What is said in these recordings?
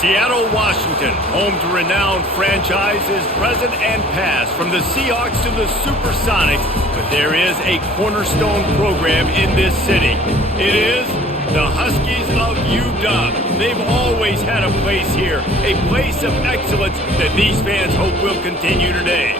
Seattle, Washington, home to renowned franchises present and past, from the Seahawks to the Supersonics, but there is a cornerstone program in this city. It is the Huskies of UW. They've always had a place here, a place of excellence that these fans hope will continue today.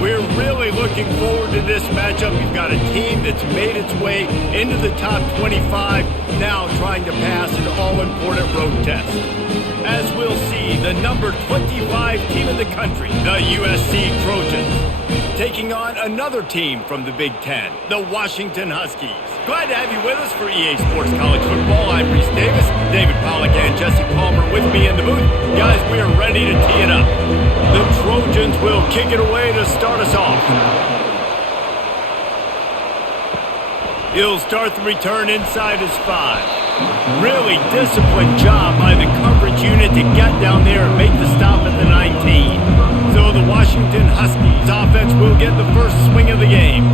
We're really looking forward to this matchup. You've got a team that's made its way into the top 25, now trying to pass an all-important road test. As we'll see, the number 25 team in the country, the USC Trojans, taking on another team from the Big Ten, the Washington Huskies. Glad to have you with us for EA Sports College Football. I'm Reese Davis, David Pollack and Jesse Palmer with me in the booth. Guys, we are ready to tee it up. The Trojans will kick it away to start us off. He'll start the return inside his 5. Really disciplined job by the coverage unit to get down there and make the stop at the 19. So the Washington Huskies offense will get the first swing of the game.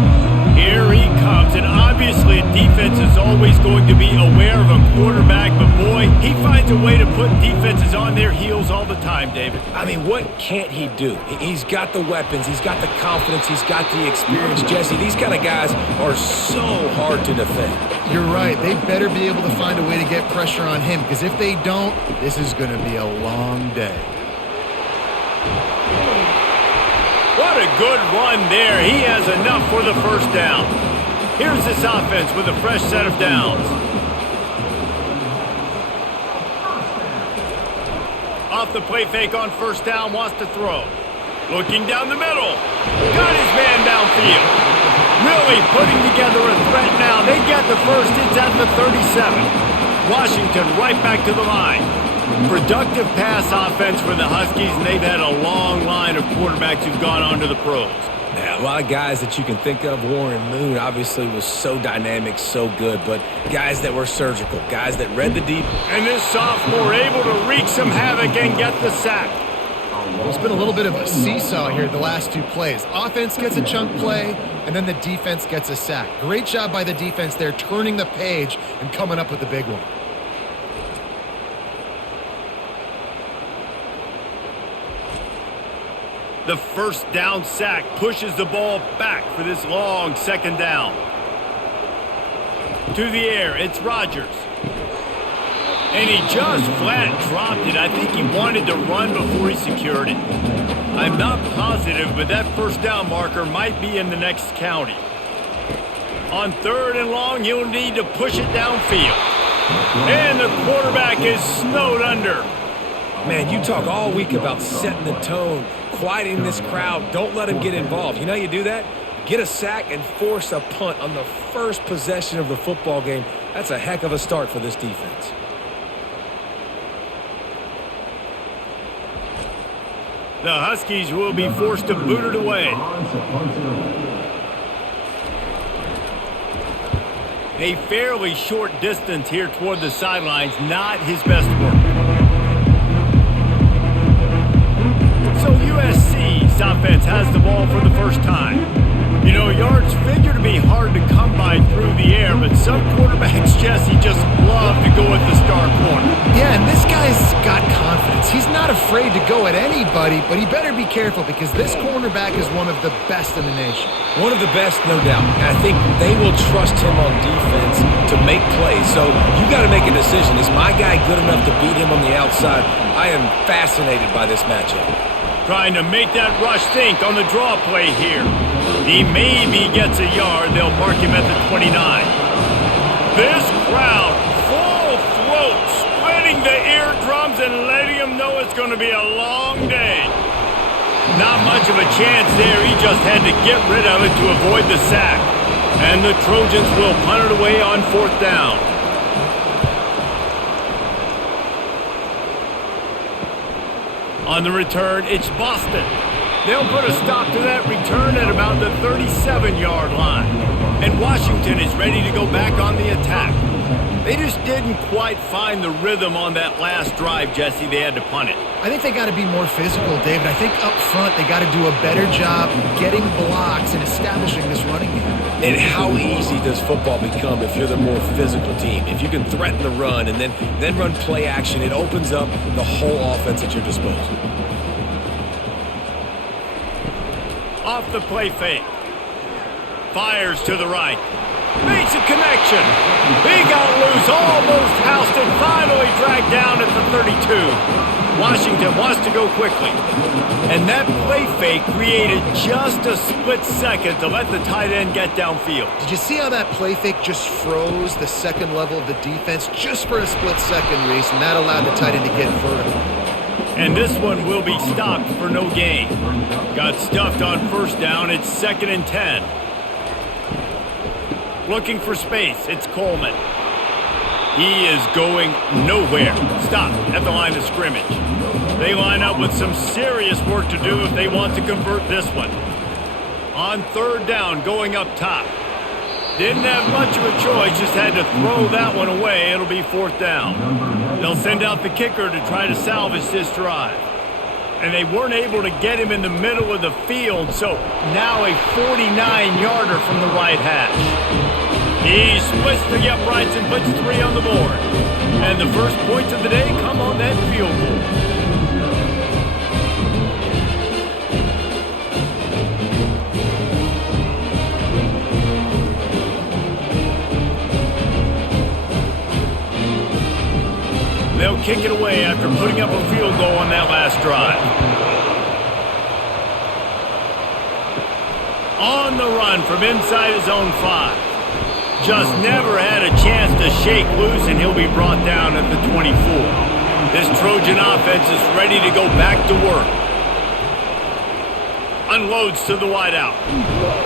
Here he comes, and obviously a defense is always going to be aware of a quarterback, but boy, he finds a way to put defenses on their heels all the time, David. I mean, what can't he do? He's got the weapons, he's got the confidence, he's got the experience. Jesse, these kind of guys are so hard to defend. You're right. They better be able to find a way to get pressure on him, because if they don't, this is going to be a long day. What a good run there. He has enough for the first down. Here's this offense with a fresh set of downs. Off the play fake on first down, wants to throw. Looking down the middle. Got his man downfield. Really putting together a threat now. They get the first. It's at the 37. Washington right back to the line. Productive pass offense for the Huskies, and they've had a long line of quarterbacks who've gone on to the pros. Yeah, a lot of guys that you can think of. Warren Moon obviously was so dynamic, so good, but guys that were surgical, guys that read the deep. And this sophomore able to wreak some havoc and get the sack. It's been a little bit of a seesaw here the last two plays. Offense gets a chunk play, and then the defense gets a sack. Great job by the defense there, turning the page and coming up with the big one. The first down sack pushes the ball back for this long second down. To the air, it's Rodgers. And he just flat dropped it. I think he wanted to run before he secured it. I'm not positive, but that first down marker might be in the next county. On third and long, he'll need to push it downfield. And the quarterback is snowed under. Man, you talk all week about setting the tone, quieting this crowd. Don't let him get involved. You know how you do that? Get a sack and force a punt on the first possession of the football game. That's a heck of a start for this defense. The Huskies will be forced to boot it away. A fairly short distance here toward the sidelines, not his best work. So USC's offense has the ball for the first time. You know, yards figure to be hard to come by through the air, but some quarterbacks, Jesse, just love to go at the star corner. Yeah, and this guy's got confidence. He's not afraid to go at anybody, but he better be careful because this cornerback is one of the best in the nation. One of the best, no doubt. And I think they will trust him on defense to make plays. So you got to make a decision. Is my guy good enough to beat him on the outside? I am fascinated by this matchup. Trying to make that rush think on the draw play here. He maybe gets a yard. They'll mark him at the 29. This crowd, full throat, splitting the eardrums and letting him know it's going to be a long day. Not much of a chance there. He just had to get rid of it to avoid the sack. And the Trojans will punt it away on fourth down. On the return, it's Boston. They'll put a stop to that return at about the 37-yard line. And Washington is ready to go back on the attack. They just didn't quite find the rhythm on that last drive, Jesse. They had to punt it. I think they got to be more physical, David. I think up front they got to do a better job getting blocks and establishing this running game. And how easy does football become if you're the more physical team? If you can threaten the run and then run play action, it opens up the whole offense at your disposal. Off the play fake. Fires to the right. Makes a connection. He got loose, almost housed it, finally dragged down at the 32. Washington wants to go quickly. And that play fake created just a split second to let the tight end get downfield. Did you see how that play fake just froze the second level of the defense just for a split second, Reese, and that allowed the tight end to get vertical. And this one will be stopped for no gain. Got stuffed on first down. It's 2nd and 10. Looking for space. It's Coleman. He is going nowhere. Stopped at the line of scrimmage. They line up with some serious work to do if they want to convert this one. On 3rd down, going up top. Didn't have much of a choice, just had to throw that one away. It'll be 4th down. They'll send out the kicker to try to salvage this drive. And they weren't able to get him in the middle of the field, so now a 49-yarder from the right hash. He splits the uprights and puts 3 on the board. And the first points of the day come on that field goal. They'll kick it away after putting up a field goal on that last drive. On the run from inside his own 5. Just never had a chance to shake loose, and he'll be brought down at the 24. This Trojan offense is ready to go back to work. Unloads to the wideout.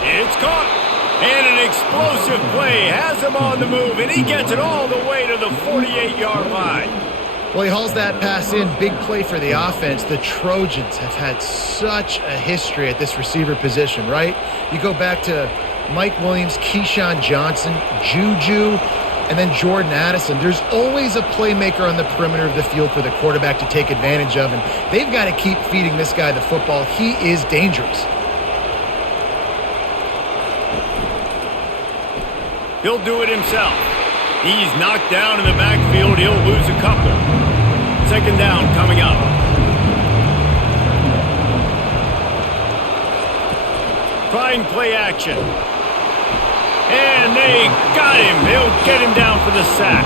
It's caught. And an explosive play has him on the move, and he gets it all the way to the 48-yard line. Well, he hauls that pass in. Big play for the offense. The Trojans have had such a history at this receiver position, right? You go back to Mike Williams, Keyshawn Johnson, Juju, and then Jordan Addison. There's always a playmaker on the perimeter of the field for the quarterback to take advantage of, and they've got to keep feeding this guy the football. He is dangerous. He'll do it himself. He's knocked down in the backfield. He'll lose a couple. 2nd down coming up. Trying play action. And they got him. They'll get him down for the sack.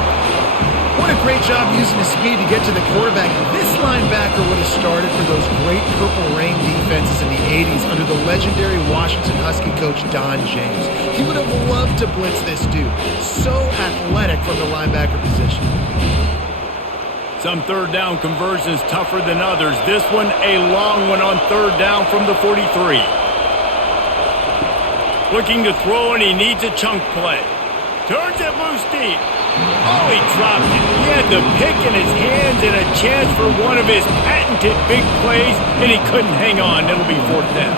What a great job using his speed to get to the quarterback. This linebacker would have started for those great Purple Rain defenses in the 80s under the legendary Washington Husky coach Don James. He would have loved to blitz this dude. So athletic from the linebacker position. Some 3rd down conversions tougher than others. This one a long one on 3rd down from the 43. Looking to throw, and he needs a chunk play. Turns it loose deep. Oh, he dropped it. He had the pick in his hands and a chance for one of his patented big plays, and he couldn't hang on. It'll be 4th down.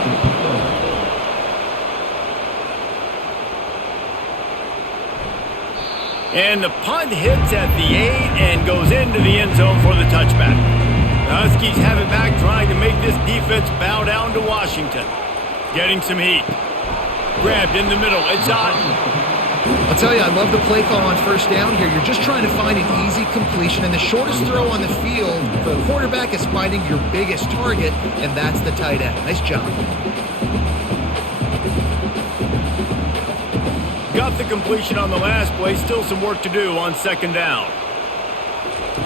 And the punt hits at the 8 and goes into the end zone for the touchback. The Huskies have it back, trying to make this defense bow down to Washington. Getting some heat. Grabbed in the middle. It's Otten. I'll tell you, I love the play call on 1st down here. You're just trying to find an easy completion, and the shortest throw on the field for the quarterback is finding your biggest target, and that's the tight end. Nice job. Got the completion on the last play. Still some work to do on 2nd down.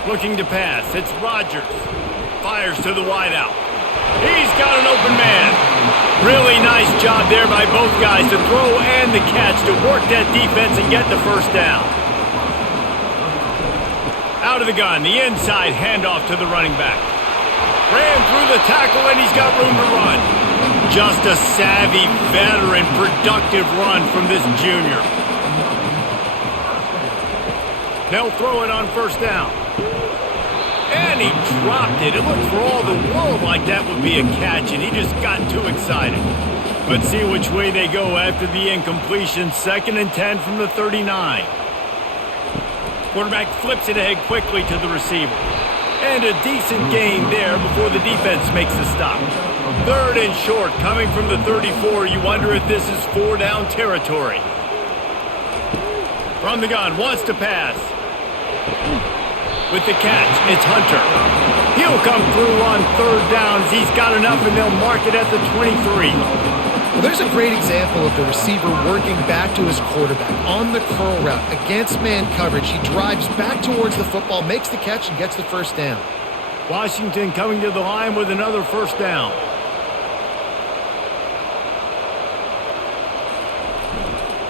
Looking to pass. It's Rodgers. Fires to the wideout. He's got an open man. Really nice job there by both guys to throw and the catch to work that defense and get the 1st down. Out of the gun, the inside handoff to the running back. Ran through the tackle, and he's got room to run. Just a savvy, veteran, productive run from this junior. They'll throw it on 1st down. And he dropped it. It looked for all the world like that would be a catch, and he just got too excited. Let's see which way they go after the incompletion. 2nd and 10 from the 39. Quarterback flips it ahead quickly to the receiver. And a decent gain there before the defense makes the stop. 3rd and short coming from the 34. You wonder if this is 4-down territory. From the gun, wants to pass. With the catch, it's Hunter. He'll come through on 3rd down. He's got enough, and they'll mark it at the 23. Well, there's a great example of the receiver working back to his quarterback on the curl route against man coverage. He drives back towards the football, makes the catch, and gets the 1st down. Washington coming to the line with another 1st down.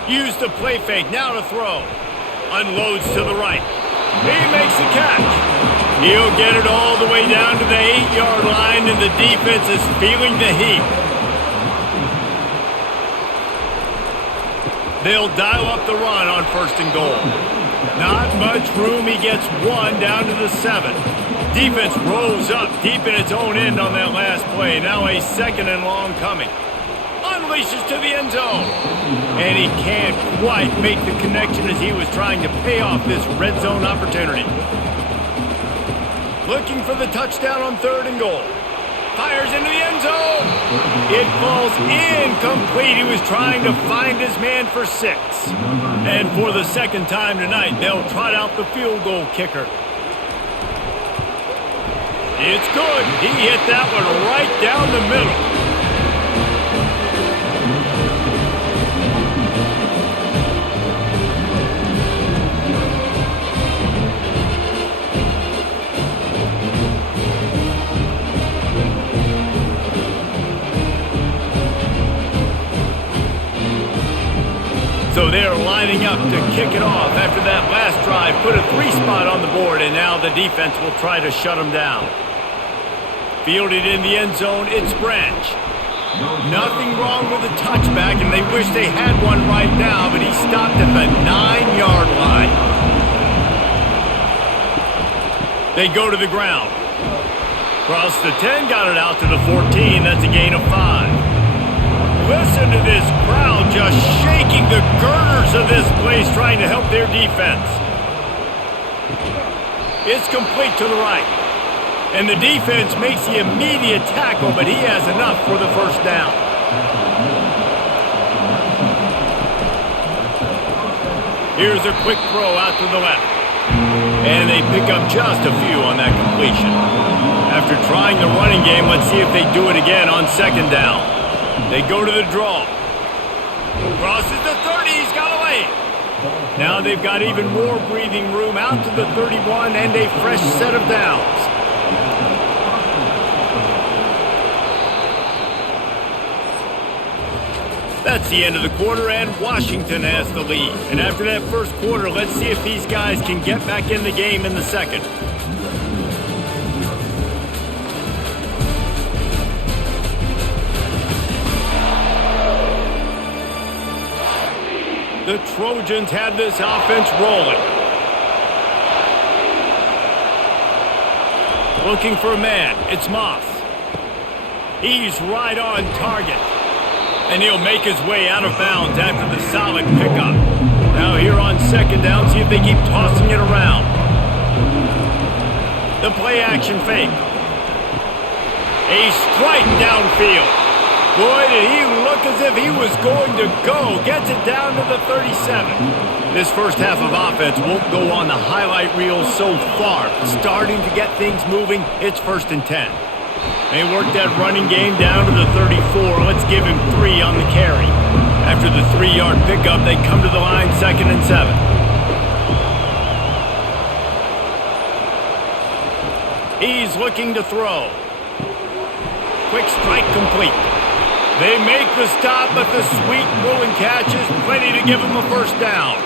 Use the play fake, now to throw. Unloads to the right. He makes the catch. He'll get it all the way down to the 8-yard line, and the defense is feeling the heat. They'll dial up the run on 1st and goal. Not much room. He gets 1 down to the 7. Defense rolls up deep in its own end on that last play. Now a 2nd and long coming. Unleashes to the end zone. And he can't quite make the connection as he was trying to pay off this red zone opportunity. Looking for the touchdown on 3rd and goal. Fires into the end zone. It falls incomplete. He was trying to find his man for 6. And for the 2nd time tonight, they'll trot out the field goal kicker. It's good. He hit that one right down the middle. So they're lining up to kick it off after that last drive. Put a 3-spot on the board, and now the defense will try to shut them down. Fielded in the end zone, it's Branch. Nothing wrong with the touchback, and they wish they had one right now, but he stopped at the 9-yard line. They go to the ground. Cross the 10, got it out to the 14. That's a gain of 5. Listen to this crowd just shaking the girders of this place trying to help their defense. It's complete to the right. And the defense makes the immediate tackle, but he has enough for the 1st down. Here's a quick throw out to the left. And they pick up just a few on that completion. After trying the running game, let's see if they do it again on 2nd down. They go to the draw. Crosses the 30. He's got away. Now they've got even more breathing room out to the 31 and a fresh set of downs. That's the end of the quarter, and Washington has the lead. And after that 1st quarter, let's see if these guys can get back in the game in the 2nd. The Trojans had this offense rolling. Looking for a man. It's Moss. He's right on target. And he'll make his way out of bounds after the solid pickup. Now here on 2nd down, see if they keep tossing it around. The play action fake. A strike downfield. Boy, did he look as if he was going to go. Gets it down to the 37. This 1st half of offense won't go on the highlight reel so far. Starting to get things moving, it's 1st and 10. They work that running game down to the 34. Let's give him 3 on the carry. After the 3-yard pickup, they come to the line 2nd and 7. He's looking to throw. Quick strike complete. They make the stop, but the sweet rolling catch is plenty to give them a 1st down.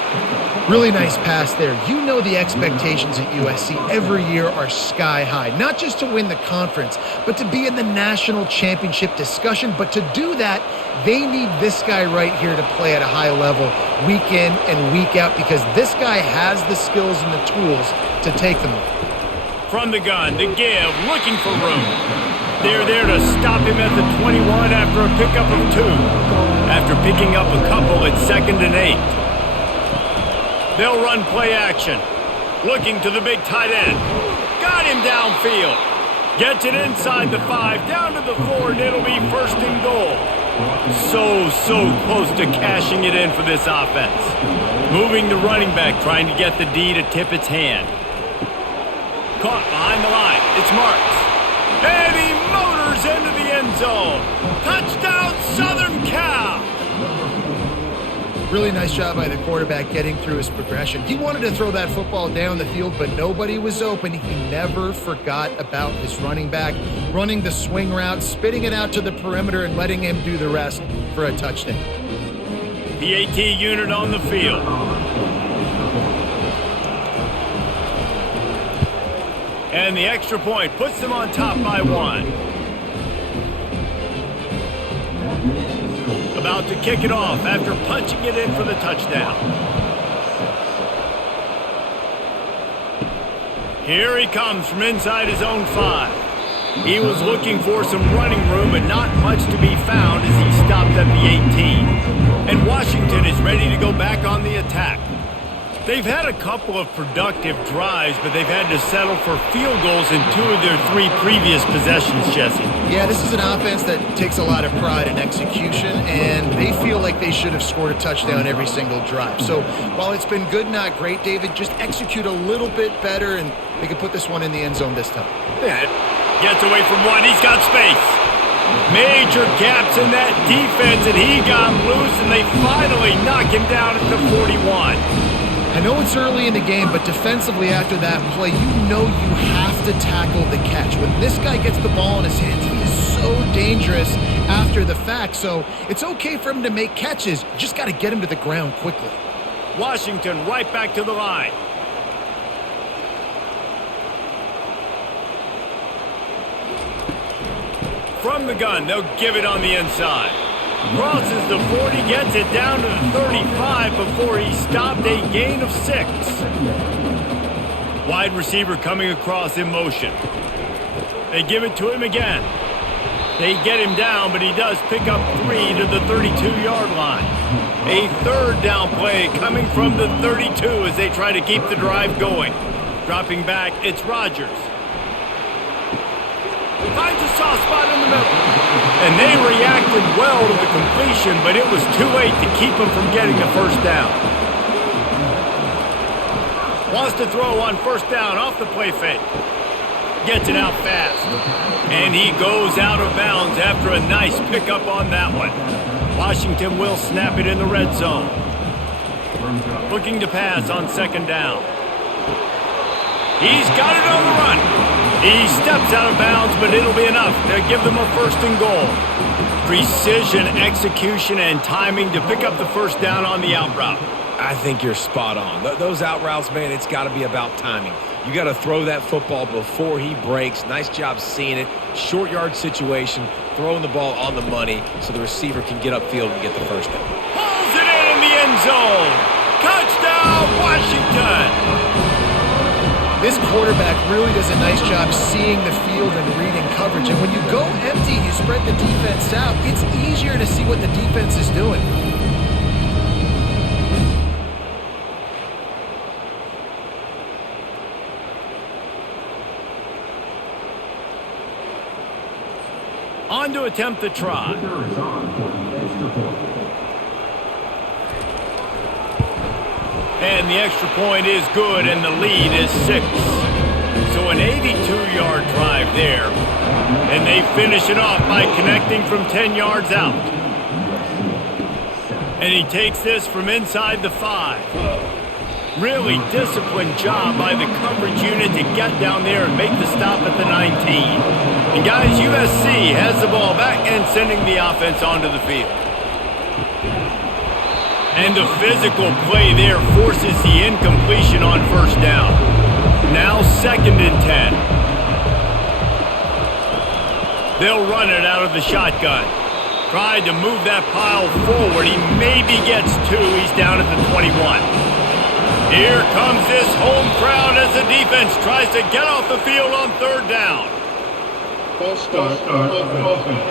Really nice pass there. You know the expectations at USC every year are sky high. Not just to win the conference, but to be in the national championship discussion. But to do that, they need this guy right here to play at a high level week in and week out, because this guy has the skills and the tools to take them. From the gun, the give, looking for room. They're there to stop him at the 21 after a pickup of 2. After picking up a couple, it's 2nd and 8. They'll run play action. Looking to the big tight end. Got him downfield. Gets it inside the 5, down to the 4, and it'll be first and goal. So close to cashing it in for this offense. Moving the running back, trying to get the D to tip its hand. Caught behind the line. It's Marks. And he motors into the end zone. Touchdown, Southern Cal! Really nice job by the quarterback getting through his progression. He wanted to throw that football down the field, but nobody was open. He never forgot about his running back, running the swing route, spitting it out to the perimeter, and letting him do the rest for a touchdown. PAT unit on the field. And the extra point puts them on top by 1. About to kick it off after punching it in for the touchdown. Here he comes from inside his own 5. He was looking for some running room, but not much to be found as he stopped at the 18. And Washington is ready to go back on the attack. They've had a couple of productive drives, but they've had to settle for field goals in 2 of their 3 previous possessions, Jesse. Yeah, this is an offense that takes a lot of pride in execution, and they feel like they should have scored a touchdown every single drive. So while it's been good, not great, David, just execute a little bit better, and they can put this one in the end zone this time. Yeah, gets away from 1. He's got space. Major gaps in that defense, and he got loose, and they finally knock him down at the 41. I know it's early in the game, but defensively after that play, you know you have to tackle the catch. When this guy gets the ball in his hands, he is so dangerous after the fact. So it's okay for him to make catches. You just got to get him to the ground quickly. Washington right back to the line. From the gun, they'll give it on the inside. Crosses the 40, gets it down to the 35 before he stopped, a gain of 6. Wide receiver coming across in motion. They give it to him again. They get him down, but he does pick up 3 to the 32-yard line. A third down play coming from the 32 as they try to keep the drive going. Dropping back, it's Rodgers. Finds a soft spot in the middle. And they reacted well to the completion, but it was too late to keep him from getting the first down. Wants to throw on first down off the play fake. Gets it out fast. And he goes out of bounds after a nice pickup on that one. Washington will snap it in the red zone. Looking to pass on second down. He's got it on the run. He steps out of bounds, but it'll be enough to give them a first and goal. Precision, execution, and timing to pick up the first down on the out route. I think you're spot on. Those out routes, man, it's got to be about timing. You got to throw that football before he breaks. Nice job seeing it. Short yard situation, throwing the ball on the money so the receiver can get upfield and get the first down. Pulls it in the end zone. Touchdown, Washington. This quarterback really does a nice job seeing the field and reading coverage. And when you go empty, you spread the defense out, it's easier to see what the defense is doing. On to attempt the try. And the extra point is good, and the lead is 6. So an 82-yard drive there. And they finish it off by connecting from 10 yards out. And he takes this from inside the 5. Really disciplined job by the coverage unit to get down there and make the stop at the 19. And guys, USC has the ball back and sending the offense onto the field. And the physical play there forces the incompletion on first down. Now 2nd and 10. They'll run it out of the shotgun. Tried to move that pile forward. He maybe gets 2. He's down at the 21. Here comes this home crowd as the defense tries to get off the field on 3rd down. False start of offense.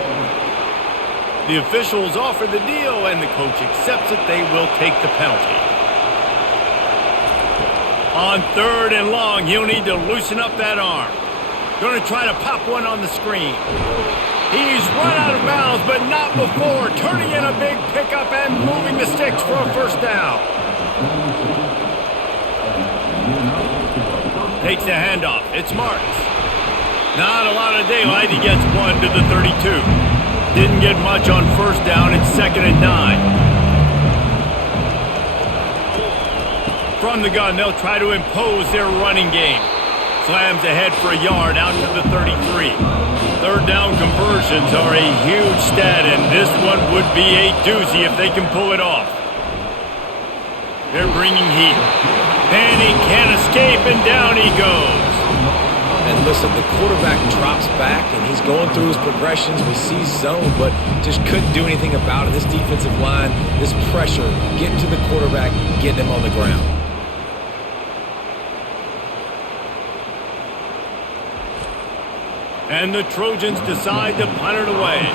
The officials offer the deal, and the coach accepts it. They will take the penalty. On 3rd and long, he'll need to loosen up that arm. Going to try to pop one on the screen. He's run out of bounds, but not before. Turning in a big pickup and moving the sticks for a first down. Takes the handoff. It's Marks. Not a lot of daylight. He gets one to the 32. Didn't get much on first down. It's 2nd and 9. From the gun, they'll try to impose their running game. Slams ahead for a yard out to the 33. 3rd down conversions are a huge stat, and this one would be a doozy if they can pull it off. They're bringing heat. And he can't escape, and down he goes. And listen, the quarterback drops back, and he's going through his progressions. We see zone, but just couldn't do anything about it. This defensive line, this pressure, getting to the quarterback, getting him on the ground. And the Trojans decide to punt it away.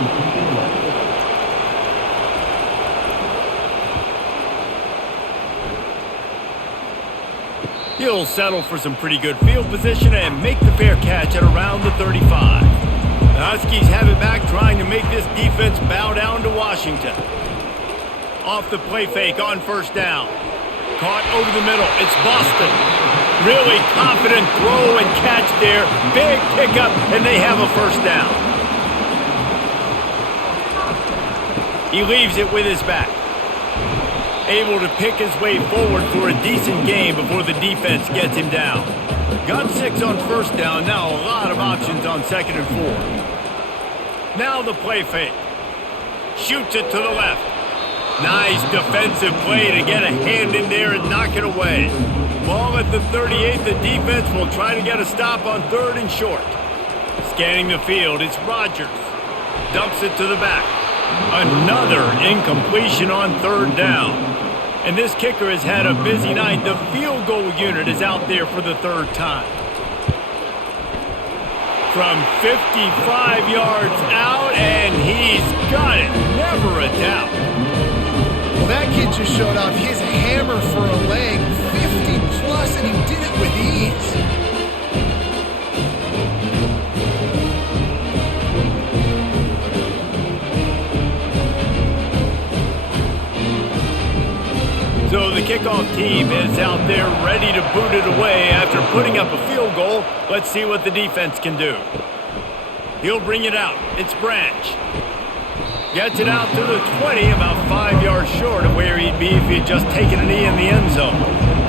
He'll settle for some pretty good field position and make the fair catch at around the 35. The Huskies have it back, trying to make this defense bow down to Washington. Off the play fake on first down. Caught over the middle. It's Boston. Really confident throw and catch there. Big pickup, and they have a first down. He leaves it with his back. Able to pick his way forward for a decent game before the defense gets him down. Got 6 on first down. Now a lot of options on 2nd and 4. Now the play fake. Shoots it to the left. Nice defensive play to get a hand in there and knock it away. Ball at the 38. The defense will try to get a stop on 3rd and short. Scanning the field, it's Rodgers. Dumps it to the back. Another incompletion on 3rd down. And this kicker has had a busy night. The field goal unit is out there for the 3rd time. From 55 yards out, and he's got it. Never a doubt. Well, that kid just showed off his hammer for a leg. 50 plus, and he did it with ease. So the kickoff team is out there ready to boot it away after putting up a field goal. Let's see what the defense can do. He'll bring it out. It's Branch. Gets it out to the 20, about 5 yards short of where he'd be if he'd just taken a knee in the end zone.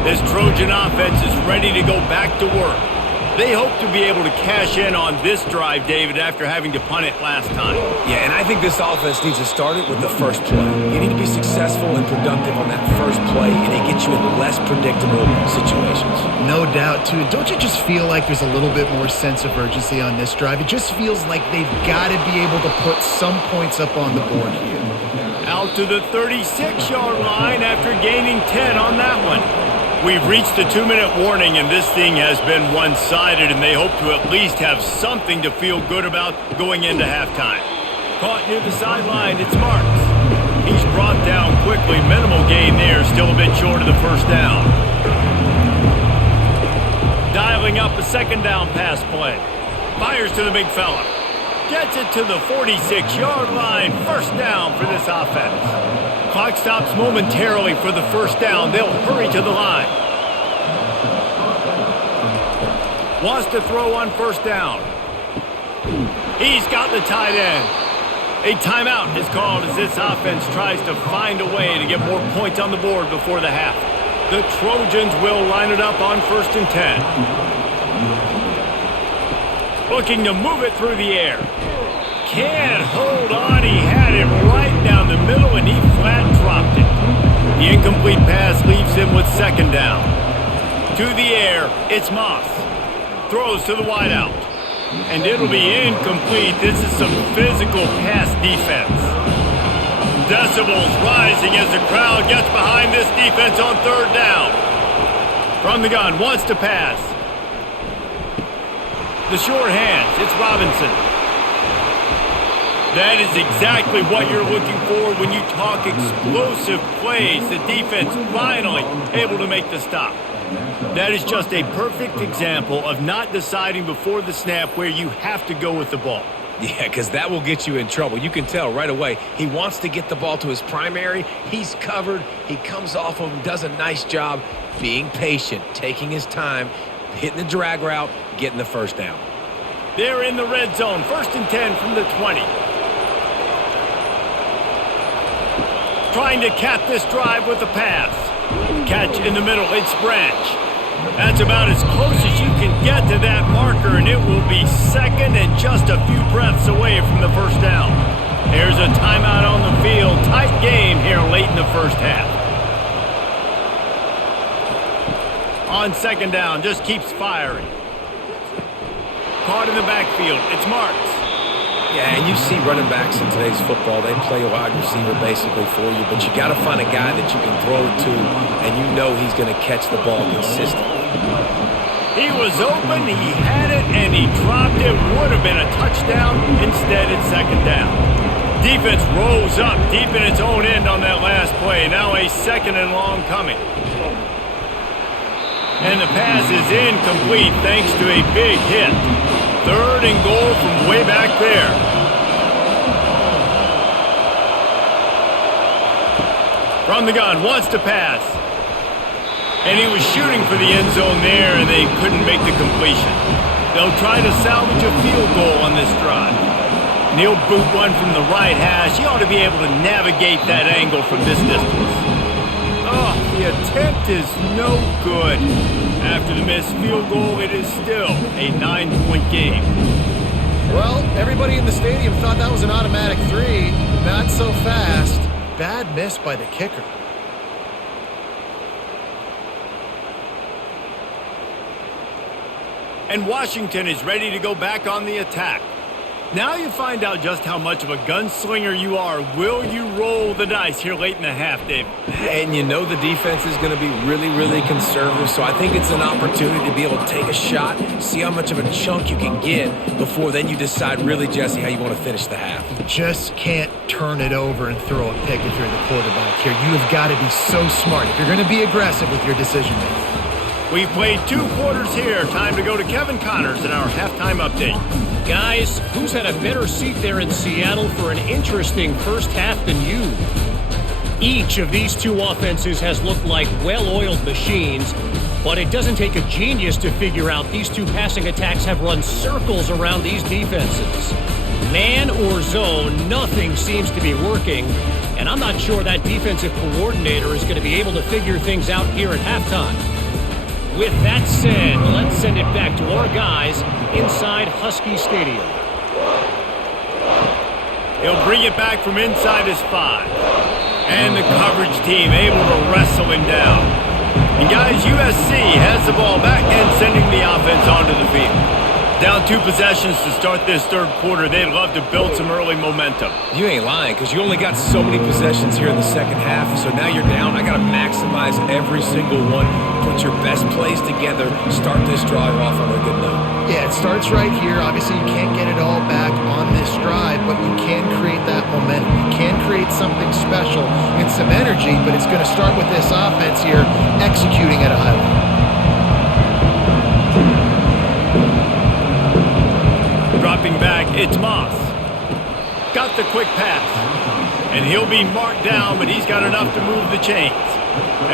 This Trojan offense is ready to go back to work. They hope to be able to cash in on this drive, David, after having to punt it last time. Yeah, and I think this offense needs to start it with the first play. You need to be successful and productive on that first play, and it gets you in less predictable situations. No doubt, too. Don't you just feel like there's a little bit more sense of urgency on this drive? It just feels like they've got to be able to put some points up on the board here. Out to the 36-yard line after gaining 10 on that one. We've reached the 2-minute warning, and this thing has been one-sided, and they hope to at least have something to feel good about going into halftime. Caught near the sideline, it's Marks. He's brought down quickly. Minimal gain there, still a bit short of the first down. Dialing up a 2nd down pass play. Fires to the big fella. Gets it to the 46-yard line. First down for this offense. Clock stops momentarily for the first down. They'll hurry to the line. Wants to throw on first down. He's got the tight end. A timeout is called as this offense tries to find a way to get more points on the board before the half. The Trojans will line it up on 1st and 10. Looking to move it through the air. Can't hold on. He had it right down the middle, and he flat dropped it. The incomplete pass leaves him with 2nd down. To the air, it's Moss. Throws to the wideout. And it'll be incomplete. This is some physical pass defense. Decibels rising as the crowd gets behind this defense on 3rd down. From the gun, wants to pass. The short hands, it's Robinson. That is exactly what you're looking for when you talk explosive plays. The defense finally able to make the stop. That is just a perfect example of not deciding before the snap where you have to go with the ball. Yeah, because that will get you in trouble. You can tell right away he wants to get the ball to his primary. He's covered. He comes off of him, does a nice job being patient, taking his time, hitting the drag route, getting the first down. They're in the red zone. 1st and 10 from the 20. Trying to cap this drive with a pass. Catch in the middle. It's Branch. That's about as close as you can get to that marker, and it will be second and just a few breaths away from the first down. There's a timeout on the field. Tight game here late in the first half. On 2nd down, just keeps firing. Caught in the backfield. It's Marks. Yeah, and you see running backs in today's football, they play a wide receiver basically for you, but you got to find a guy that you can throw it to, and you know he's going to catch the ball consistently. He was open, he had it, and he dropped it. Would have been a touchdown. Instead, it's 2nd down. Defense rolls up deep in its own end on that last play. Now a 2nd and long coming. And the pass is incomplete thanks to a big hit. 3rd and goal from way back there. From the gun, wants to pass. And he was shooting for the end zone there, and they couldn't make the completion. They'll try to salvage a field goal on this drive. And he'll boot one from the right hash. He ought to be able to navigate that angle from this distance. Oh, the attempt is no good. After the missed field goal, it is still a 9-point game. Well, everybody in the stadium thought that was an automatic 3. Not so fast. Bad miss by the kicker. And Washington is ready to go back on the attack. Now you find out just how much of a gunslinger you are. Will you roll the dice here late in the half, Dave? And you know the defense is going to be really, really conservative, so I think it's an opportunity to be able to take a shot, see how much of a chunk you can get before then you decide really, Jesse, how you want to finish the half. You just can't turn it over and throw a pick if you're the quarterback here. You have got to be so smart if you're going to be aggressive with your decision-making. We've played 2 quarters here. Time to go to Kevin Connors in our halftime update. Guys, who's had a better seat there in Seattle for an interesting first half than you? Each of these 2 offenses has looked like well-oiled machines, but it doesn't take a genius to figure out these 2 passing attacks have run circles around these defenses. Man or zone, nothing seems to be working, and I'm not sure that defensive coordinator is going to be able to figure things out here at halftime. With that said, let's send it back to our guys inside Husky Stadium. He'll bring it back from inside his 5. And the coverage team able to wrestle him down. And guys, USC has the ball back and sending the offense onto the field. Down 2 possessions to start this 3rd quarter. They'd love to build some early momentum. You ain't lying, because you only got so many possessions here in the 2nd half, so now you're down. I got to maximize every single one. Put your best plays together. Start this drive off on a good note. Yeah, it starts right here. Obviously, you can't get it all back on this drive, but you can create that momentum. You can create something special and some energy, but it's going to start with this offense here executing at a high level. Dropping back, it's Moss. Got the quick pass. And he'll be marked down, but he's got enough to move the chains.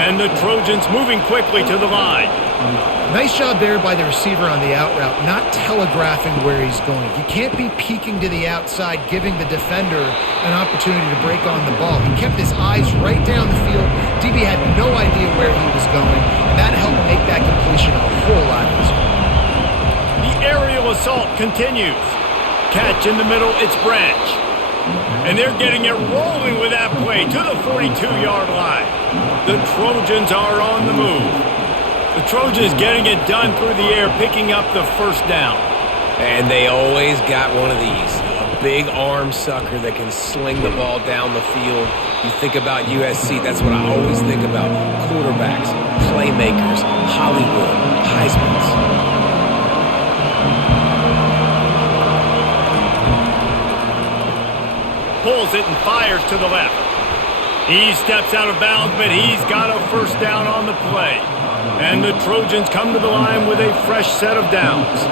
And the Trojans moving quickly to the line. Nice job there by the receiver on the out route, not telegraphing where he's going. You can't be peeking to the outside, giving the defender an opportunity to break on the ball. He kept his eyes right down the field. DB had no idea where he was going, and that helped make that completion a whole lot easier. The aerial assault continues. Catch in the middle, it's Branch. And they're getting it rolling with that play to the 42-yard line. The Trojans are on the move. The Trojans getting it done through the air, picking up the first down. And they always got one of these. A big arm sucker that can sling the ball down the field. You think about USC, that's what I always think about. Quarterbacks, playmakers, Hollywood, Heismans. Pulls it and fires to the left. He steps out of bounds, but he's got a first down on the play. And the Trojans come to the line with a fresh set of downs.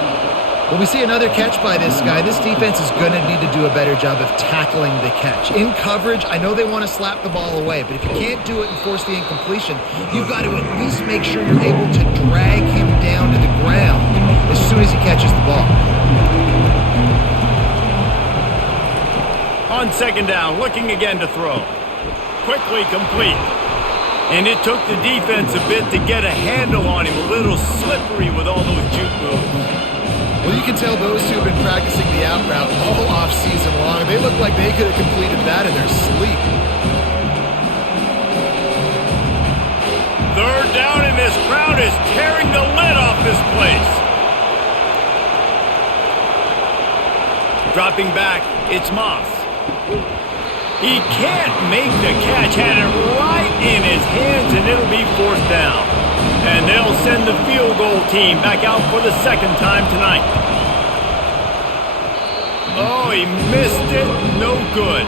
Well, we see another catch by this guy. This defense is going to need to do a better job of tackling the catch. In coverage, I know they want to slap the ball away, but if you can't do it and force the incompletion, you've got to at least make sure you're able to drag him down to the ground as soon as he catches the ball. On second down, looking again to throw. Quickly complete. And it took the defense a bit to get a handle on him. A little slippery with all those juke moves. Well, you can tell those two have been practicing the out route all off-season long. They look like they could have completed that in their sleep. Third down, and this crowd is tearing the lid off this place. Dropping back, it's Moss. He can't make the catch. Had it right in his hands, and it'll be fourth down. And they'll send the field goal team back out for the second time tonight. Oh, he missed it. No good.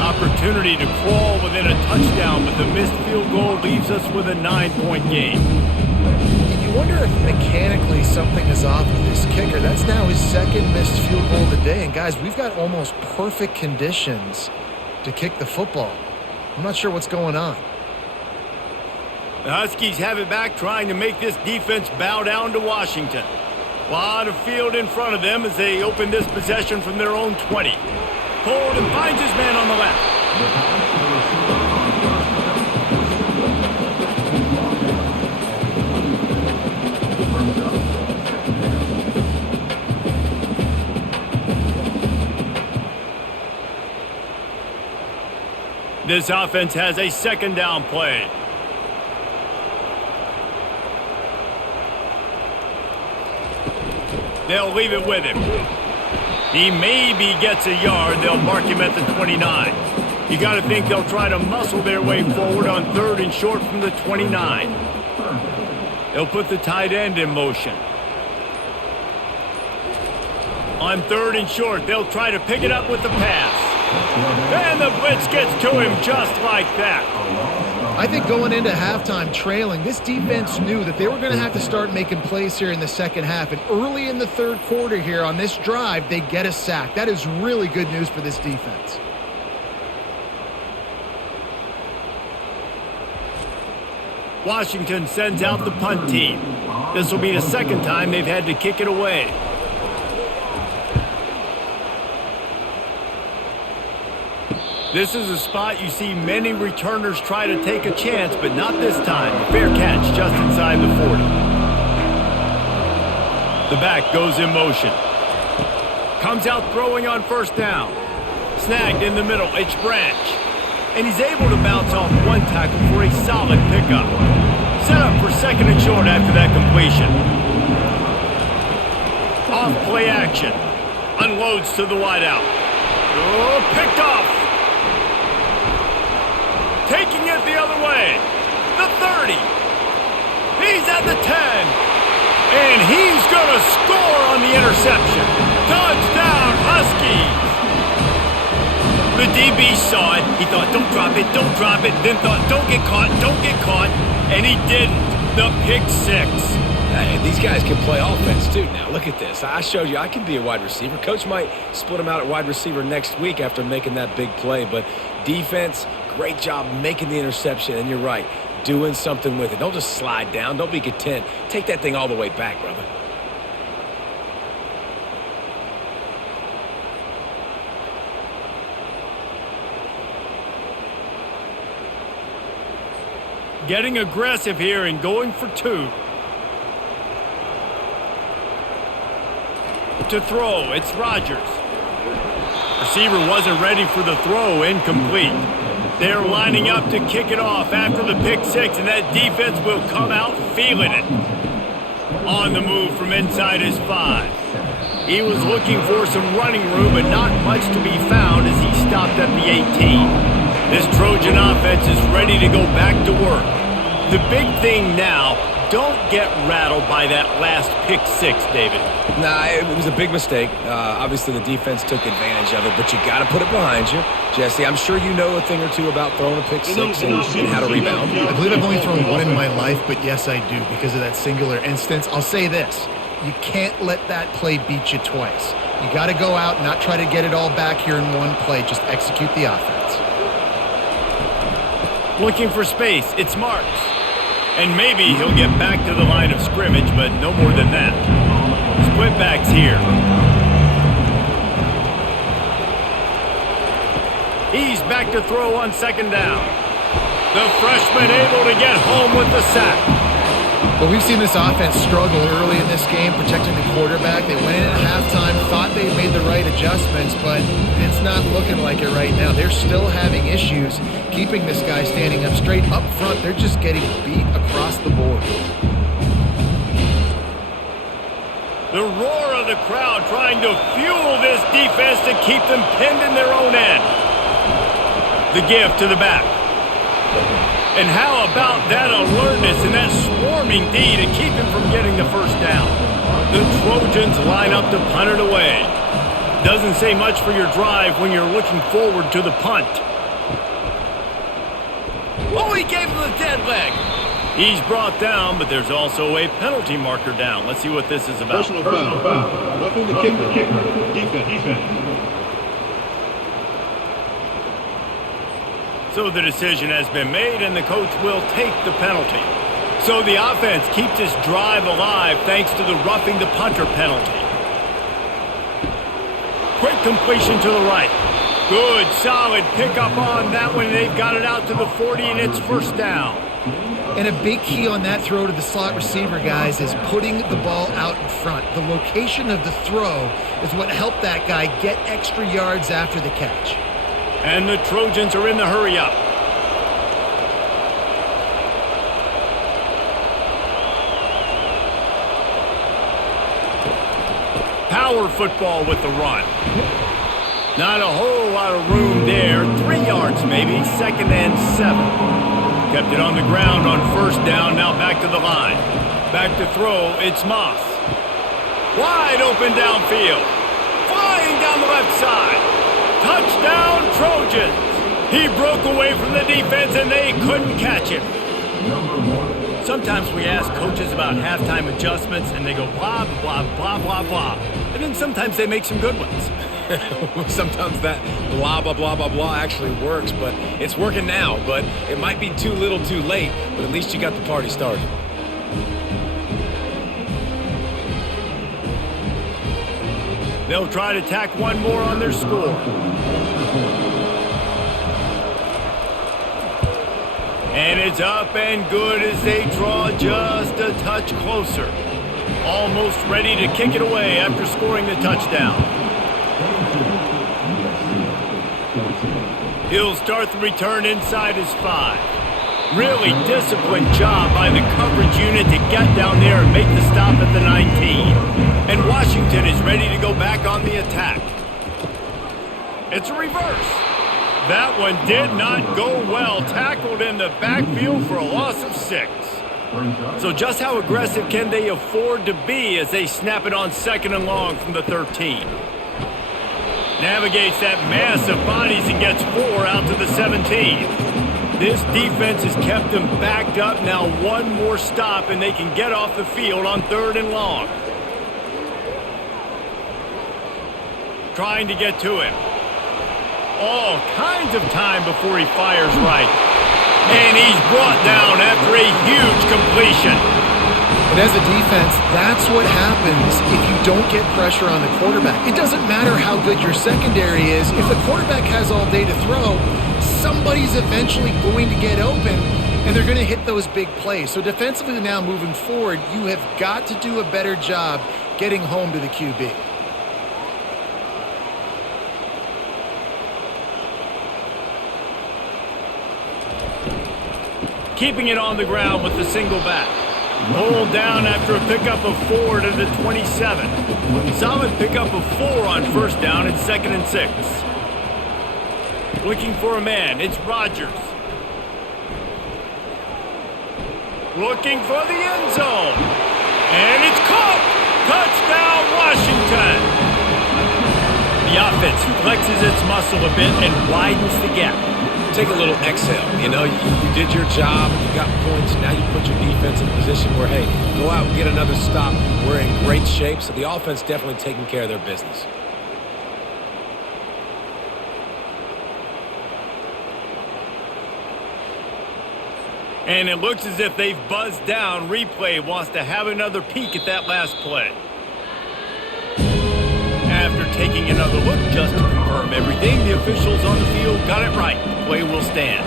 Opportunity to crawl within a touchdown, but the missed field goal leaves us with a 9-point game. You wonder if mechanically something is off with this kicker. That's now his second missed field goal of the day. And guys, we've got almost perfect conditions to kick the football. I'm not sure what's going on. The Huskies have it back, trying to make this defense bow down to Washington. A lot of field in front of them as they open this possession from their own 20. Hold and finds his man on the left. This offense has a second down play. They'll leave it with him. He maybe gets a yard. They'll mark him at the 29. You got to think they'll try to muscle their way forward on third and short from the 29. They'll put the tight end in motion. On third and short, they'll try to pick it up with the pass. And the blitz gets to him just like that. I think going into halftime trailing, this defense knew that they were going to have to start making plays here in the second half. And early in the third quarter here on this drive, they get a sack. That is really good news for this defense. Washington sends out the punt team. This will be the second time they've had to kick it away. This is a spot you see many returners try to take a chance, but not this time. A fair catch just inside the 40. The back goes in motion. Comes out throwing on first down. Snagged in the middle, it's Branch. And he's able to bounce off one tackle for a solid pickup. Set up for second and short after that completion. Off play action. Unloads to the wideout. Oh, picked off. Taking it the other way. The 30. He's at the 10. And he's going to score on the interception. Touchdown, Huskies. The DB saw it. He thought, don't drop it, don't drop it. Then thought, don't get caught, don't get caught. And he didn't. The pick six. Hey, these guys can play offense, too. Now, look at this. I showed you I can be a wide receiver. Coach might split him out at wide receiver next week after making that big play. But defense, great job making the interception. And you're right, doing something with it. Don't just slide down. Don't be content. Take that thing all the way back, brother. Getting aggressive here and going for two. To throw, it's Rodgers. Receiver wasn't ready for the throw, incomplete. They're lining up to kick it off after the pick six, and that defense will come out feeling it. On the move from inside his 5. He was looking for some running room, but not much to be found as he stopped at the 18. This Trojan offense is ready to go back to work. The big thing now, don't get rattled by that last pick six, David. Nah, it was a big mistake. Obviously, the defense took advantage of it, but you got to put it behind you. Jesse, I'm sure you know a thing or two about throwing a pick six and how to rebound. I believe I've only thrown one in my life, but yes, I do because of that singular instance. I'll say this. You can't let that play beat you twice. You got to go out and not try to get it all back here in one play. Just execute the offense. Looking for space. It's Marks. And maybe he'll get back to the line of scrimmage, but no more than that. Split backs here. He's back to throw on second down. The freshman able to get home with the sack. Well, we've seen this offense struggle early in this game, protecting the quarterback. They went in at halftime, thought they made the right adjustments, but it's not looking like it right now. They're still having issues keeping this guy standing up straight. Up front, they're just getting beat across the board. The roar of the crowd trying to fuel this defense to keep them pinned in their own end. The give to the back. And how about that alertness and that swarming D to keep him from getting the first down? The Trojans line up to punt it away. Doesn't say much for your drive when you're looking forward to the punt. Oh, he gave him the dead leg. He's brought down, but there's also a penalty marker down. Let's see what this is about. Personal foul. Roughing the kicker. Defense. So the decision has been made, and the coach will take the penalty. So the offense keeps this drive alive thanks to the roughing the punter penalty. Quick completion to the right. Good, solid pickup on that one. They've got it out to the 40, and it's first down. And a big key on that throw to the slot receiver, guys, is putting the ball out in front. The location of the throw is what helped that guy get extra yards after the catch. And the Trojans are in the hurry-up. Power football with the run. Not a whole lot of room there. 3 yards maybe, second and 7. Kept it on the ground on first down, now back to the line. Back to throw, it's Moss. Wide open downfield. Flying down the left side. Touchdown, Trojans! He broke away from the defense and they couldn't catch him. Sometimes we ask coaches about halftime adjustments and they go blah, blah, blah, blah, blah. And then sometimes they make some good ones. Sometimes that blah, blah, blah, blah, blah actually works, but it's working now. But it might be too little too late, but at least you got the party started. They'll try to tack one more on their score. And it's up and good as they draw just a touch closer. Almost ready to kick it away after scoring the touchdown. He'll start the return inside his 5. Really disciplined job by the coverage unit to get down there and make the stop at the 19. And Washington is ready to go back on the attack. It's a reverse. That one did not go well. Tackled in the backfield for a loss of 6. So just how aggressive can they afford to be as they snap it on second and long from the 13? Navigates that mass of bodies and gets 4 out to the 17. This defense has kept them backed up. Now one more stop and they can get off the field on third and long. Trying to get to him. All kinds of time before he fires right. And he's brought down after a huge completion. And as a defense, that's what happens if you don't get pressure on the quarterback. It doesn't matter how good your secondary is. If the quarterback has all day to throw, somebody's eventually going to get open, and they're going to hit those big plays. So defensively now moving forward, you have got to do a better job getting home to the QB. Keeping it on the ground with the single back. Pulled down after a pickup of 4 to the 27. Solid pickup of 4 on first down and second and 6. Looking for a man. It's Rodgers. looking for the end zone. And it's caught. Touchdown, Washington. The offense flexes its muscle a bit and widens the gap. Take a little exhale. You know, you did your job, you got points, now you put your defense in a position where, hey, go out and get another stop. We're in great shape, so the offense definitely taking care of their business. And it looks as if they've buzzed down. Replay wants to have another peek at that last play. After taking another look just to confirm everything, the officials on the field got it right. The play will stand.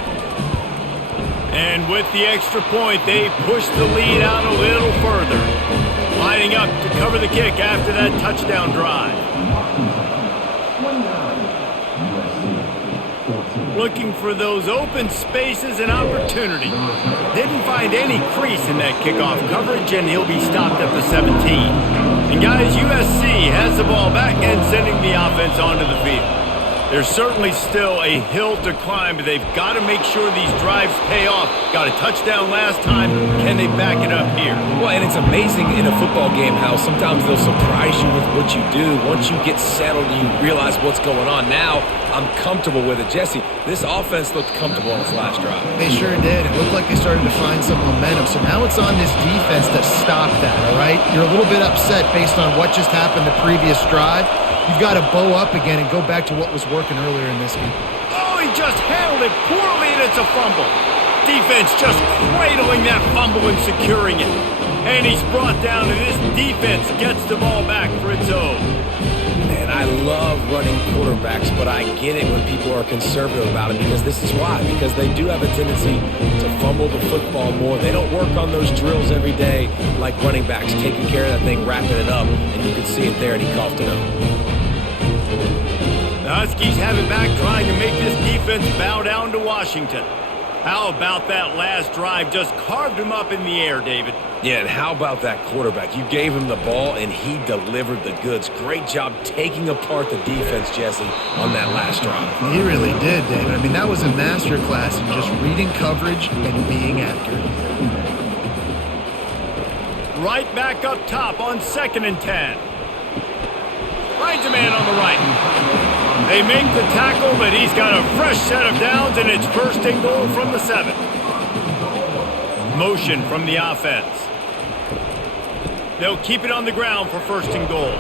And with the extra point, they push the lead out a little further. Lining up to cover the kick after that touchdown drive. Looking for those open spaces and opportunities. Didn't find any crease in that kickoff coverage, and he'll be stopped at the 17. And guys, USC has the ball back and sending the offense onto the field. There's certainly still a hill to climb, but they've got to make sure these drives pay off. Got a touchdown last time. Can they back it up here? Well, and it's amazing in a football game how sometimes they'll surprise you with what you do. Once you get settled and you realize what's going on, now I'm comfortable with it. Jesse, this offense looked comfortable on its last drive. They sure did. It looked like they started to find some momentum. So now it's on this defense to stop that, all right? You're a little bit upset based on what just happened the previous drive. You've got to bow up again and go back to what was working earlier in this game. Oh, he just handled it poorly, and it's a fumble. Defense just cradling that fumble and securing it. And he's brought down, and this defense gets the ball back for its own. Man, I love running quarterbacks, but I get it when people are conservative about it because this is why. Because they do have a tendency to fumble the football more. They don't work on those drills every day like running backs, taking care of that thing, wrapping it up, and you can see it there, and he coughed it up. The Huskies have it back, trying to make this defense bow down to Washington. How about that last drive? Just carved him up in the air, David. Yeah, and how about that quarterback? You gave him the ball, and he delivered the goods. Great job taking apart the defense, Jesse, on that last drive. He really did, David. I mean, that was a masterclass in just reading coverage and being accurate. Right back up top on 2nd and 10. Finds a man on the right. They make the tackle, but he's got a fresh set of downs, and it's 1st and goal from the 7. Motion from the offense. They'll keep it on the ground for 1st and goal.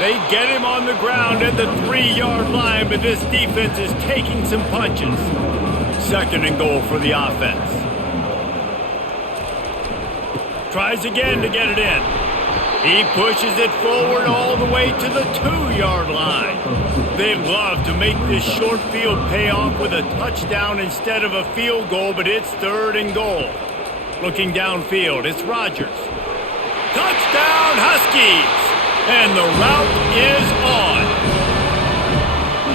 They get him on the ground at the 3-yard line, but this defense is taking some punches. 2nd and goal for the offense. Tries again to get it in. He pushes it forward all the way to the 2-yard line. They love to make this short field pay off with a touchdown instead of a field goal, but it's 3rd and goal. Looking downfield, it's Rodgers. Touchdown, Huskies! And the route is on.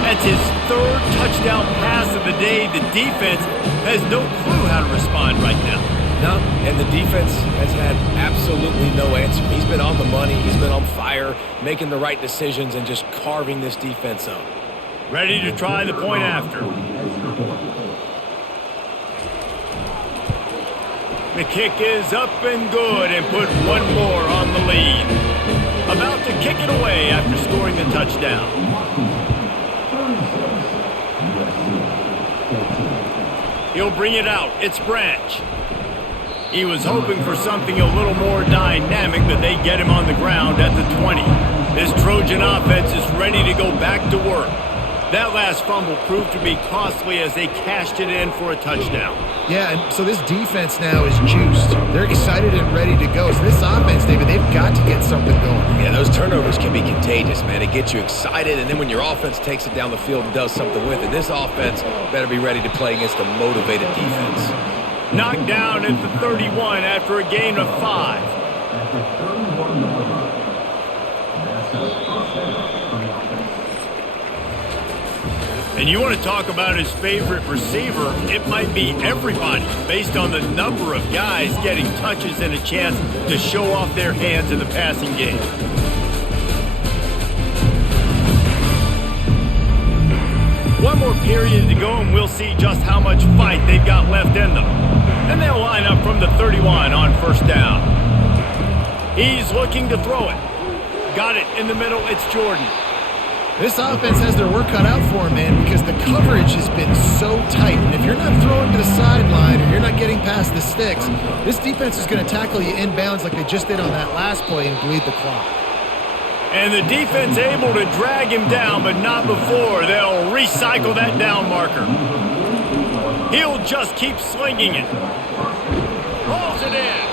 That's his 3rd touchdown pass of the day. The defense has no clue how to respond right now. No, and the defense has had absolutely no answer. He's been on the money. He's been on fire, making the right decisions and just carving this defense up. Ready to try the point after. The kick is up and good and put one more on the lead. About to kick it away after scoring the touchdown. He'll bring it out. It's Branch. He was hoping for something a little more dynamic, but they get him on the ground at the 20. This Trojan offense is ready to go back to work. That last fumble proved to be costly as they cashed it in for a touchdown. Yeah, and so this defense now is juiced. They're excited and ready to go. So this offense, David, they've got to get something going. Yeah, those turnovers can be contagious, man. It gets you excited, and then when your offense takes it down the field and does something with it, this offense better be ready to play against a motivated defense. Knocked down at the 31 after a gain of 5. And you want to talk about his favorite receiver, it might be everybody based on the number of guys getting touches and a chance to show off their hands in the passing game. One more period to go, and we'll see just how much fight they've got left in them. And they'll line up from the 31 on first down. He's looking to throw it. Got it in the middle. It's Jordan. This offense has their work cut out for them, man, because the coverage has been so tight. And if you're not throwing to the sideline or you're not getting past the sticks, this defense is going to tackle you inbounds like they just did on that last play and bleed the clock. And the defense able to drag him down, but not before they'll recycle that down marker. He'll just keep slinging it. Pulls it in.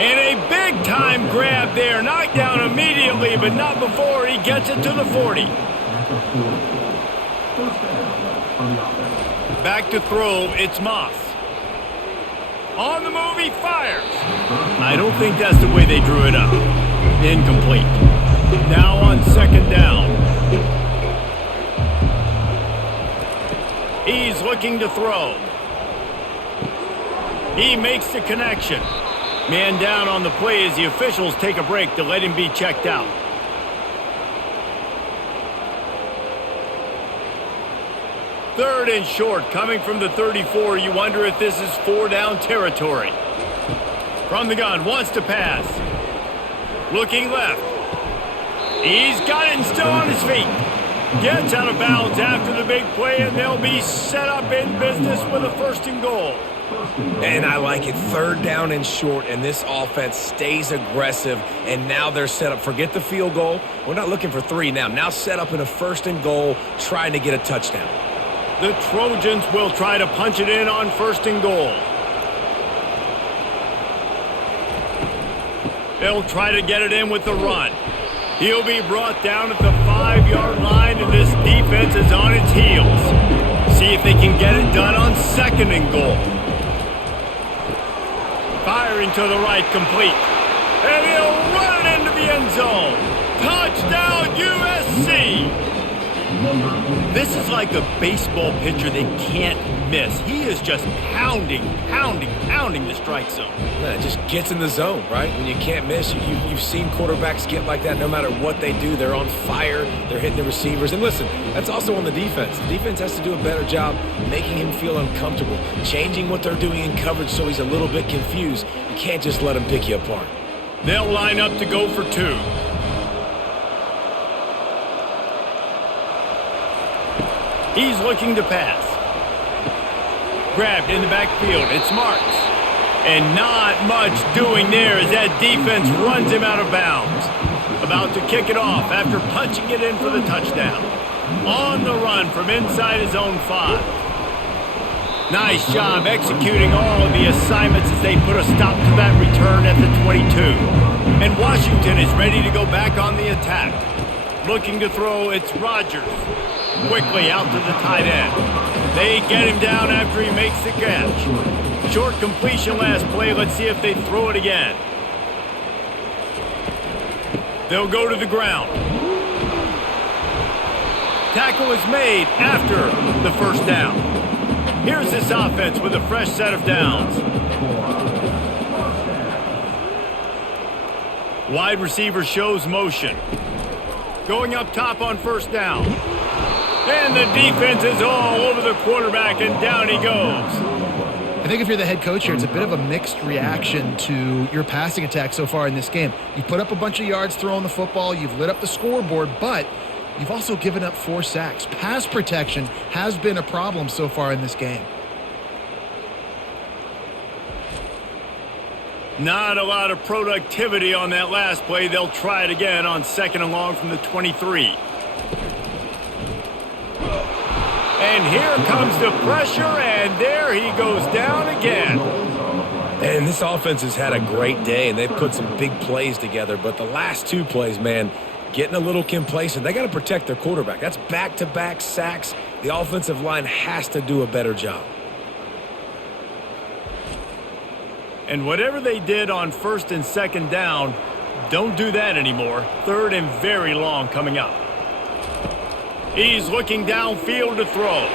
And a big-time grab there. Knocked down immediately, but not before he gets it to the 40. Back to throw, it's Moss. On the move, he fires. I don't think that's the way they drew it up. Incomplete. Now on second down. He's looking to throw. He makes the connection. Man down on the play as the officials take a break to let him be checked out. Third and short, coming from the 34. You wonder if this is 4-down territory. From the gun, wants to pass. Looking left. He's got it and still on his feet. Gets out of bounds after the big play, and they'll be set up in business with a first and goal. And I like it. Third down and short, and this offense stays aggressive, and now they're set up. Forget the field goal. We're not looking for 3 now. Now set up in a first and goal, trying to get a touchdown. The Trojans will try to punch it in on first and goal. They'll try to get it in with the run. He'll be brought down at the 5-yard line, and this defense is on its heels. See if they can get it done on second and goal. Firing to the right, complete. And he'll run it into the end zone. Touchdown, USC! This is like a baseball pitcher they can't miss. He is just pounding the strike zone. Man, it just gets in the zone, right? When you can't miss, you've seen quarterbacks get like that no matter what they do. They're on fire. They're hitting the receivers. And listen, that's also on the defense. The defense has to do a better job making him feel uncomfortable, changing what they're doing in coverage so he's a little bit confused. You can't just let him pick you apart. They'll line up to go for 2. He's looking to pass. Grabbed in the backfield. It's Marks. And not much doing there as that defense runs him out of bounds. About to kick it off after punching it in for the touchdown. On the run from inside his own 5. Nice job executing all of the assignments as they put a stop to that return at the 22. And Washington is ready to go back on the attack. Looking to throw, it's Rodgers. Quickly out to the tight end. They get him down after he makes the catch. Short completion last play. Let's see if they throw it again. They'll go to the ground. Tackle is made after the first down. Here's this offense with a fresh set of downs. Wide receiver shows motion. Going up top on first down. And the defense is all over the quarterback, and down he goes. I think if you're the head coach here, it's a bit of a mixed reaction to your passing attack so far in this game. You put up a bunch of yards throwing the football, you've lit up the scoreboard, but you've also given up 4 sacks. Pass protection has been a problem so far in this game. Not a lot of productivity on that last play. They'll try it again on second and long from the 23. And here comes the pressure, and there he goes down again. And this offense has had a great day, and they've put some big plays together. But the last 2 plays, man, getting a little complacent. They got to protect their quarterback. That's back-to-back sacks. The offensive line has to do a better job. And whatever they did on first and second down, don't do that anymore. Third and very long coming up. He's looking downfield to throw.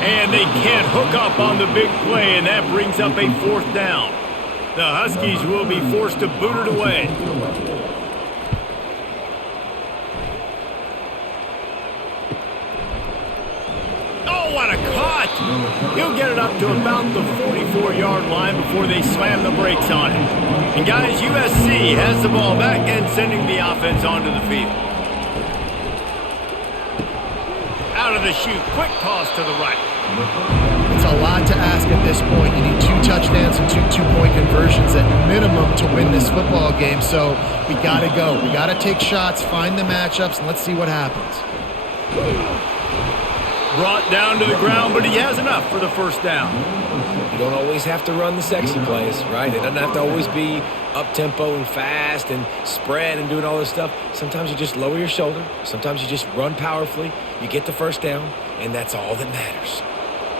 And they can't hook up on the big play, and that brings up a 4th down. The Huskies will be forced to boot it away. Oh, what a caught! He'll get it up to about the 44-yard line before they slam the brakes on it. And guys, USC has the ball back and sending the offense onto the field. Out of the chute, quick toss to the right. It's a lot to ask at this point. You need 2 touchdowns and 2 two-point conversions at minimum to win this football game. So we got to go. We got to take shots, find the matchups, and let's see what happens. Brought down to the ground, but he has enough for the first down. You don't always have to run the sexy plays, right? It doesn't have to always be up-tempo and fast and spread and doing all this stuff. Sometimes you just lower your shoulder. Sometimes you just run powerfully. You get the first down, and that's all that matters.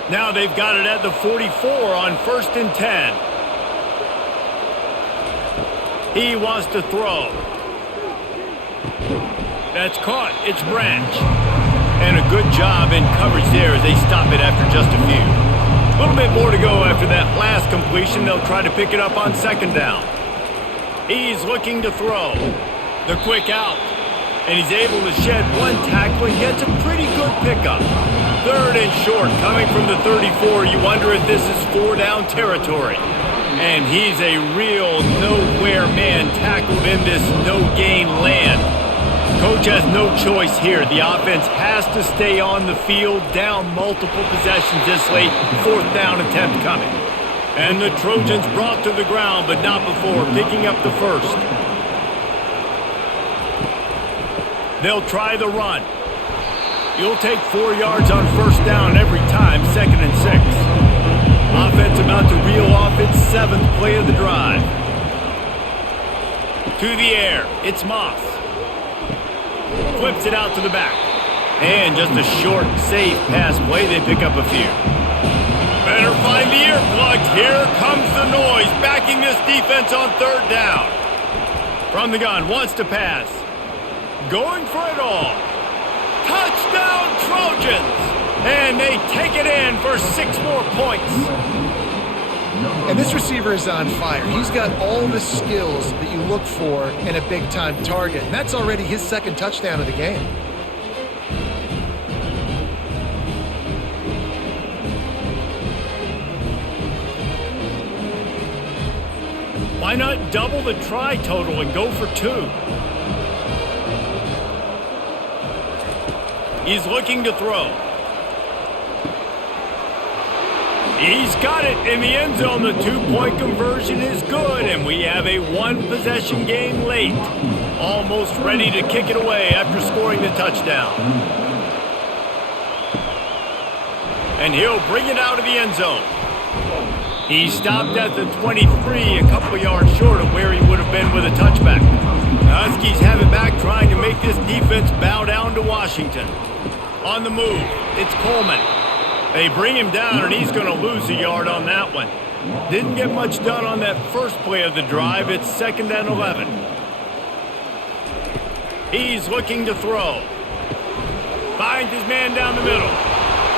Now they've got it at the 44 on 1st and 10. He wants to throw. That's caught. It's Branch. And a good job in coverage there as they stop it after just a few. A little bit more to go after that last completion. They'll try to pick it up on 2nd down. He's looking to throw. The quick out. And he's able to shed 1 tackle and gets a pretty good pickup. 3rd and short coming from the 34. You wonder if this is 4-down territory. And he's a real nowhere man tackled in this no-gain land. Coach has no choice here. The offense has to stay on the field, down multiple possessions this late. 4th down attempt coming. And the Trojans brought to the ground, but not before picking up the first. They'll try the run. You'll take 4 yards on 1st down every time, 2nd and 6. Offense about to reel off its 7th play of the drive. To the air, it's Moss. Flips it out to the back. And just a short, safe pass play. They pick up a few. Better find the earplugs. Here comes the noise. Backing this defense on 3rd down. From the gun, wants to pass. Going for it all. Touchdown, Trojans! And they take it in for 6 more points. And this receiver is on fire. He's got all the skills that you look for in a big-time target. And that's already his 2nd touchdown of the game. Why not double the try total and go for 2? He's looking to throw. He's got it in the end zone. The 2-point conversion is good, and we have a 1-possession game late. Almost ready to kick it away after scoring the touchdown. And he'll bring it out of the end zone. He stopped at the 23, a couple yards short of where he would have been with a touchback. The Huskies have it back, trying to make this defense bow down to Washington. On the move, it's Coleman. They bring him down, and he's going to lose a yard on that one. Didn't get much done on that first play of the drive. It's 2nd and 11. He's looking to throw. Finds his man down the middle.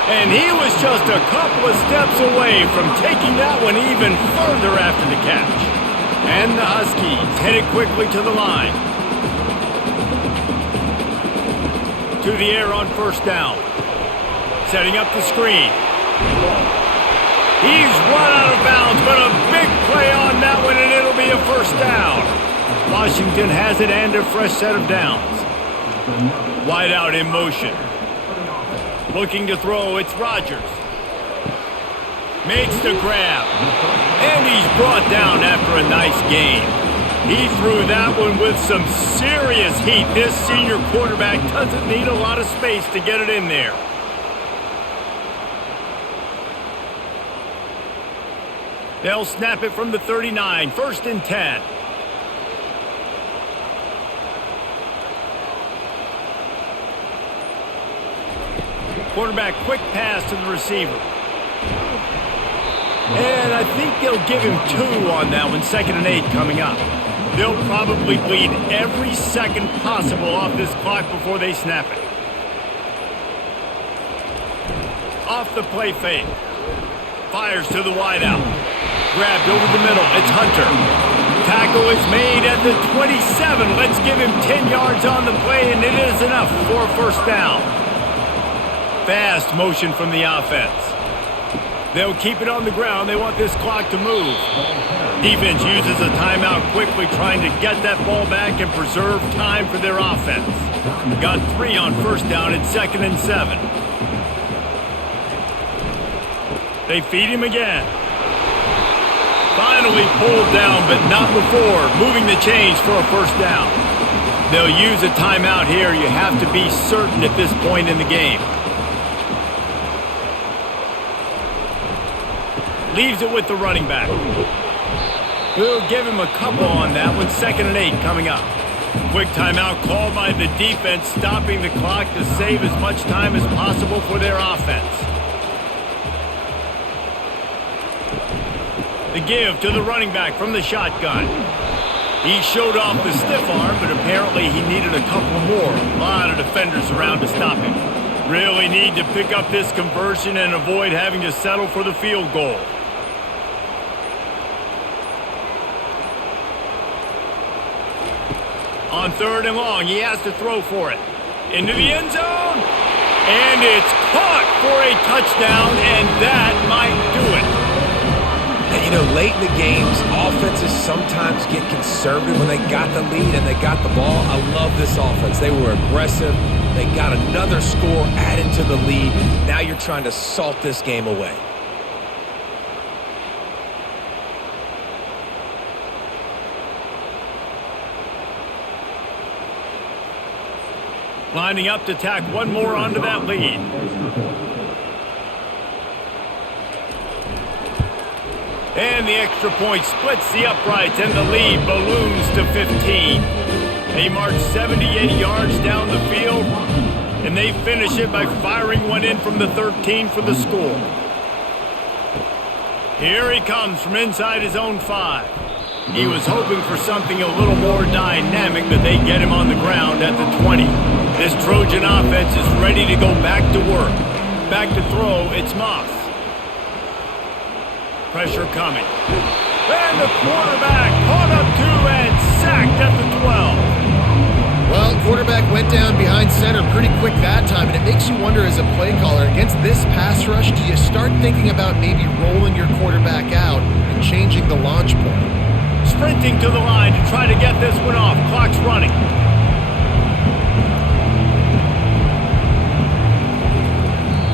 And he was just a couple of steps away from taking that one even further after the catch. And the Huskies headed quickly to the line. To the air on 1st down. Setting up the screen. He's run out of bounds, but a big play on that one, and it'll be a 1st down. Washington has it and a fresh set of downs. Wide out in motion. Looking to throw, it's Rodgers. Makes the grab. And he's brought down after a nice gain. He threw that one with some serious heat. This senior quarterback doesn't need a lot of space to get it in there. They'll snap it from the 39, 1st and 10. Quarterback quick pass to the receiver. And I think they'll give him 2 on that one, 2nd and 8 coming up. They'll probably bleed every second possible off this clock before they snap it. Off the play fake. Fires to the wideout. Grabbed over the middle. It's Hunter. Tackle is made at the 27. Let's give him 10 yards on the play, and it is enough for a 1st down. Fast motion from the offense. They'll keep it on the ground. They want this clock to move. Defense uses a timeout quickly, trying to get that ball back and preserve time for their offense. Got 3 on first down at 2nd and 7. They feed him again. Finally pulled down, but not before moving the chains for a first down. They'll use a timeout here. You have to be certain at this point in the game. Leaves it with the running back. We'll give him a couple on that one. 2nd and 8 coming up. Quick timeout called by the defense, stopping the clock to save as much time as possible for their offense. The give to the running back from the shotgun. He showed off the stiff arm, but apparently he needed a couple more. A lot of defenders around to stop him. Really need to pick up this conversion and avoid having to settle for the field goal. On 3rd and long, he has to throw for it. Into the end zone. And it's caught for a touchdown, and that might do it. And, you know, late in the games, offenses sometimes get conservative when they got the lead and they got the ball. I love this offense. They were aggressive. They got another score added to the lead. Now you're trying to salt this game away. Lining up to tack one more onto that lead. And the extra point splits the uprights, and the lead balloons to 15. They march 78 yards down the field, and they finish it by firing one in from the 13 for the score. Here he comes from inside his own 5. He was hoping for something a little more dynamic, but they get him on the ground at the 20. This Trojan offense is ready to go back to work. Back to throw, it's Moss. Pressure coming. And the quarterback caught up to and sacked at the 12. Well, quarterback went down behind center pretty quick that time, and it makes you wonder as a play caller, against this pass rush, do you start thinking about maybe rolling your quarterback out and changing the launch point? Sprinting to the line to try to get this one off. Clock's running.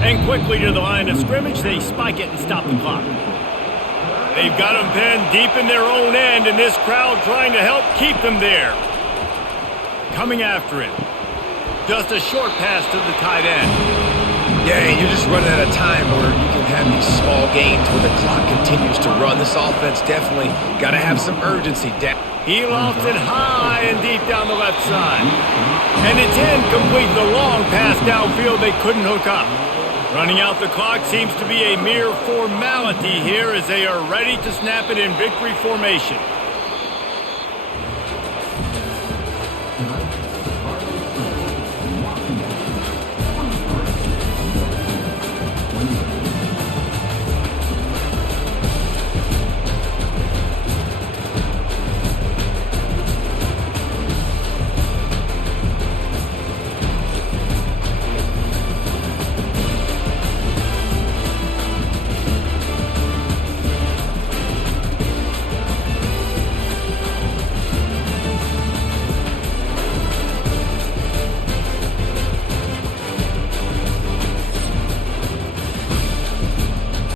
And quickly to the line of scrimmage, they spike it and stop the clock. They've got them pinned deep in their own end, and this crowd trying to help keep them there. Coming after it. Just a short pass to the tight end. Yeah, and you're just running out of time where you can have these small gains where the clock continues to run. This offense definitely got to have some urgency. He lofts it high and deep down the left side. And it's incomplete. The long pass downfield they couldn't hook up. Running out the clock seems to be a mere formality here as they are ready to snap it in victory formation.